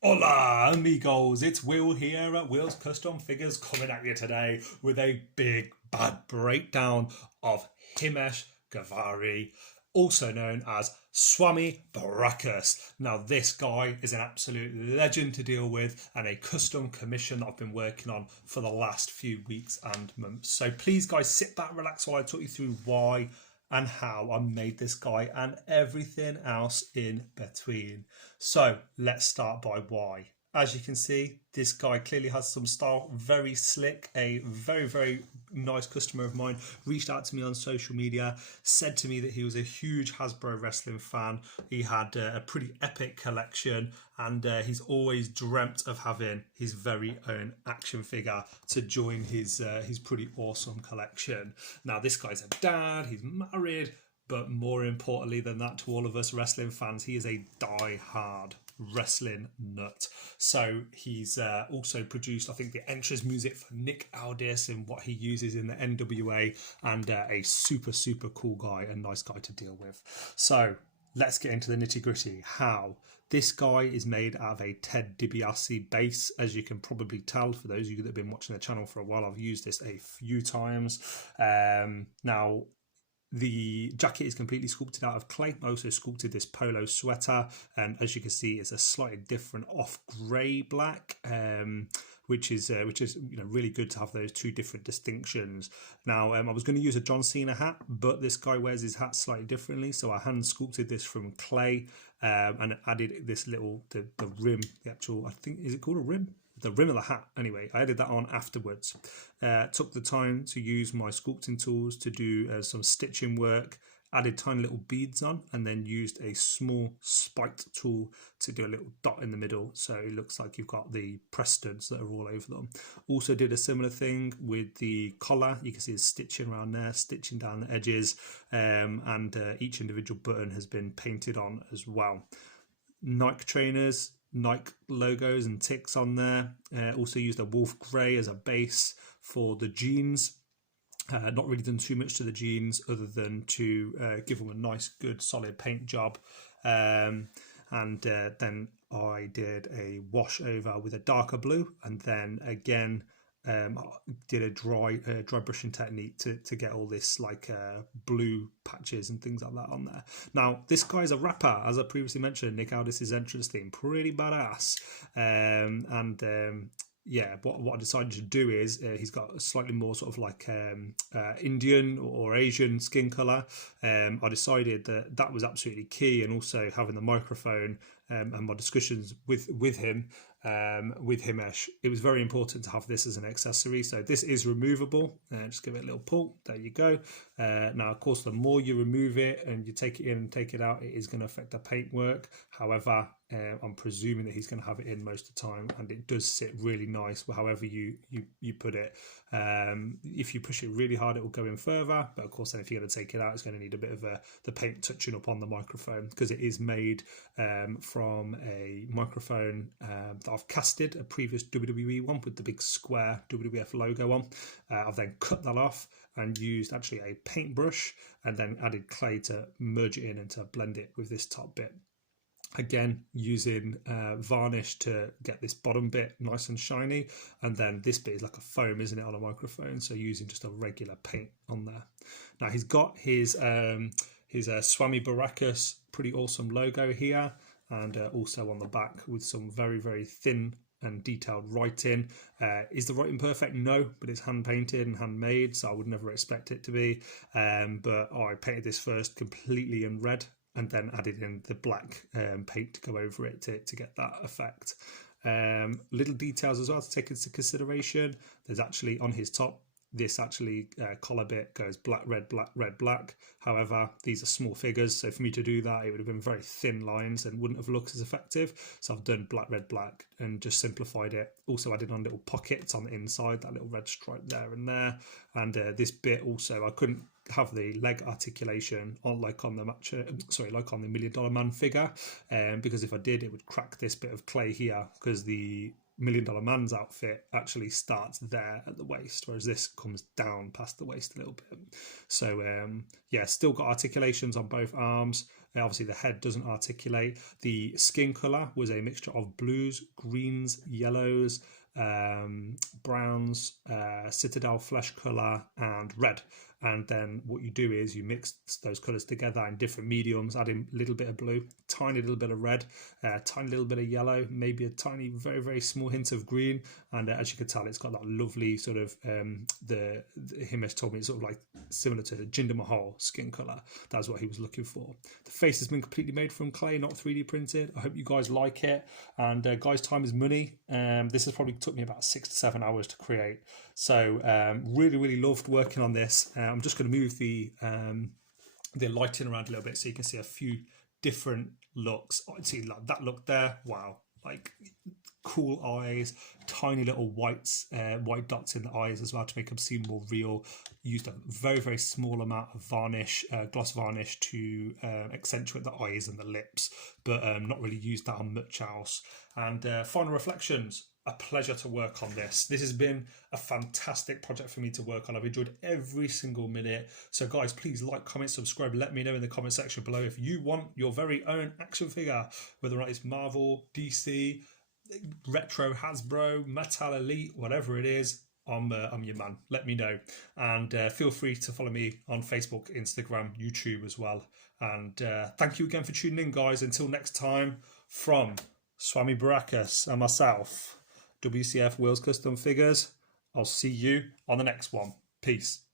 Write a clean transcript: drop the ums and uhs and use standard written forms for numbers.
Hola amigos, it's Will here at Will's Custom Figures coming at you today with a big bad breakdown of Himesh Gavari, also known as Swami Baracus. Now this guy is an absolute legend to deal with and a custom commission that I've been working on for the last few weeks and months. So please guys sit back, relax while I talk you through why and how I made this guy and everything else in between. So let's start by why. As you can see, this guy clearly has some style, very slick. A very nice customer of mine reached out to me on social media, said to me that he was a huge Hasbro wrestling fan. He had a pretty epic collection, and he's always dreamt of having his very own action figure to join his pretty awesome collection. Now this guy's a dad, he's married, but more importantly than that, to all of us wrestling fans, he is a die-hard wrestling nut. So he's also produced, I think, the entrance music for Nick Aldis and what he uses in the NWA, and a super cool guy and nice guy to deal with. So let's get into the nitty gritty. How? This guy is made out of a Ted DiBiase base, as you can probably tell. For those of you that have been watching the channel for a while, I've used this a few times. Now, the jacket is completely sculpted out of clay. I also sculpted this polo sweater, and as you can see, it's a slightly different off grey black, which is really good to have those two different distinctions. Now, I was going to use a John Cena hat, but this guy wears his hat slightly differently, so I hand sculpted this from clay, and added this little the rim, the actual, I think, is it called a rim? The rim of the hat. Anyway, I added that on afterwards. Took the time to use my sculpting tools to do some stitching work, added tiny little beads on, and then used a small spiked tool to do a little dot in the middle, so it looks like you've got the press studs that are all over them. Also did a similar thing with the collar. You can see the stitching around there, stitching down the edges, and each individual button has been painted on as well. Nike trainers, Nike logos and ticks on there. Also used a wolf grey as a base for the jeans. Not really done too much to the jeans other than to give them a nice, good, solid paint job. And then I did a wash over with a darker blue, and then again did a dry brushing technique to get all this like blue patches and things like that on there. Now this guy's a rapper, as I previously mentioned. Nick Aldis' entrance theme, pretty badass. Yeah, what I decided to do is he's got a slightly more sort of like Indian or Asian skin color. I decided that was absolutely key, and also having the microphone and my discussions with him, with Himesh, it was very important to have this as an accessory. So this is removable. Just give it a little pull. There you go. Now, of course, the more you remove it and you take it in and take it out, it is going to affect the paintwork. However, I'm presuming that he's going to have it in most of the time, and it does sit really nice however you put it. If you push it really hard, it will go in further, but of course then if you're going to take it out, it's going to need a bit of the paint touching up on the microphone, because it is made from a microphone that I've casted, a previous WWE one with the big square WWF logo on. I've then cut that off and used actually a paintbrush, and then added clay to merge it in and to blend it with this top bit. Again, using varnish to get this bottom bit nice and shiny, and then this bit is like a foam, isn't it, on a microphone, so using just a regular paint on there. Now he's got his Swami Baracus pretty awesome logo here, and also on the back with some very thin and detailed writing. Is the writing perfect? No, but it's hand painted and handmade, so I would never expect it to be. But I painted this first completely in red, and then added in the black paint to go over it to get that effect. Little details as well to take into consideration. There's actually on his top, this actually collar bit goes black, red, black, red, black. However, these are small figures, so for me to do that, it would have been very thin lines and wouldn't have looked as effective. So I've done black, red, black and just simplified it. Also added on little pockets on the inside, that little red stripe there and there. And this bit also, I couldn't have the leg articulation on like on the like on the $1 Million Man figure, because if I did, it would crack this bit of clay here, because the Million Dollar Man's outfit actually starts there at the waist, whereas this comes down past the waist a little bit. So yeah, still got articulations on both arms. Obviously the head doesn't articulate. The skin color was a mixture of blues, greens, yellows, browns, citadel flesh color, and red. And then what you do is you mix those colors together in different mediums, adding a little bit of blue, tiny little bit of red, tiny little bit of yellow, maybe a tiny, very, very small hint of green. And as you can tell, it's got that lovely sort of, the Himesh told me it's sort of like similar to the Jinder Mahal skin color. That's what he was looking for. The face has been completely made from clay, not 3D printed. I hope you guys like it. And guys, time is money. This has probably took me about 6 to 7 hours to create. So really, really loved working on this. I'm just going to move the lighting around a little bit so you can see a few different looks. See, like that look there, wow, like cool eyes, tiny little white dots in the eyes as well to make them seem more real. Used a very, very small amount of varnish, gloss varnish, to accentuate the eyes and the lips, but not really used that on much else. And final reflections. A pleasure to work on this. This has been a fantastic project for me to work on. I've enjoyed every single minute. So guys, please like, comment, subscribe. Let me know in the comment section below if you want your very own action figure, whether or not it's Marvel, DC, retro, Hasbro, Mattel Elite, whatever it is. I'm your man. Let me know. And feel free to follow me on Facebook, Instagram, YouTube as well. And thank you again for tuning in, guys. Until next time, from Swami Baracus and myself, WCF Wheels Custom Figures. I'll see you on the next one. Peace.